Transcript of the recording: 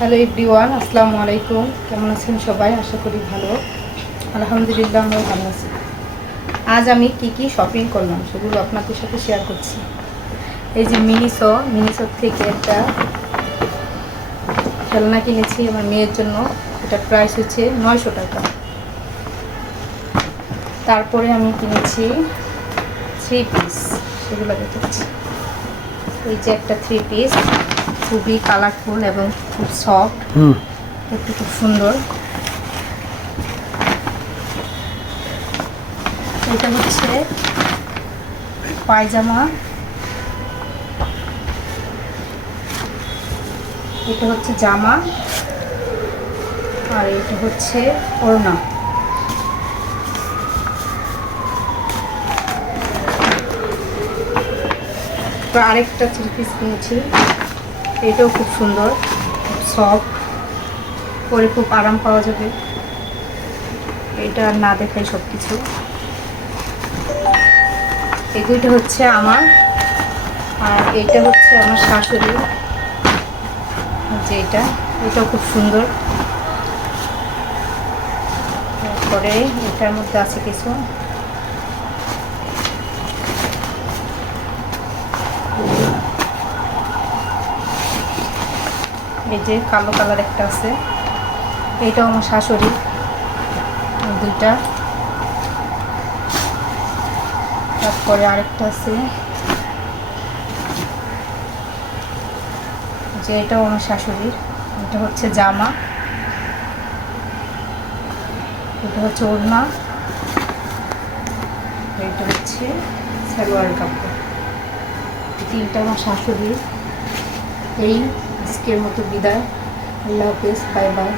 Hello everyone, আসসালামু আলাইকুম। কেমন আছেন সবাই? আশা করি ভালো। আলহামদুলিল্লাহ, আমরা ভালো আছি। আজ আমি কি শপিং করলাম সেগুলো আপনাদের সাথে শেয়ার করছি। এই যে মিনিসোর থেকে একটা খেলনা কিনেছি আমার মেয়ের জন্য। এটার প্রাইস হচ্ছে 900 টাকা। তারপরে আমি কিনেছি 3 পিস, সেগুলো দেখাচ্ছি। এই যে একটা 3 পিস, খুবই কালারফুল এবং খুব সফট, একটু খুব সুন্দর। এটা হচ্ছে পায়জামা, এটা হচ্ছে জামা, আর এটা হচ্ছে ওড়না। আরেকটা 3 পিস কিনেছি, এটাও খুব সুন্দর, খুব সফট, পরে খুব আরাম পাওয়া যাবে। এটা না দেখাই সব কিছু। এই দুইটা হচ্ছে আমার, আর এটা হচ্ছে আমার শাশুড়ি। যে এটাও খুব সুন্দর। তারপরে এটার মধ্যে আছে কিছু, এই যে কালো কালার একটা আছে, এটাও আমার শাশুড়ি। দুইটা। তারপরে আরেকটা আছে যে এটাও আমার শাশুড়ির। এটা হচ্ছে জামা, এটা হচ্ছে ওড়না, এটা হচ্ছে সালোয়ার কাপড়। তিনটা আমার শাশুড়ির। এই আজকের মতো বিদায়। আল্লাহ হাফেজ, বাই বাই।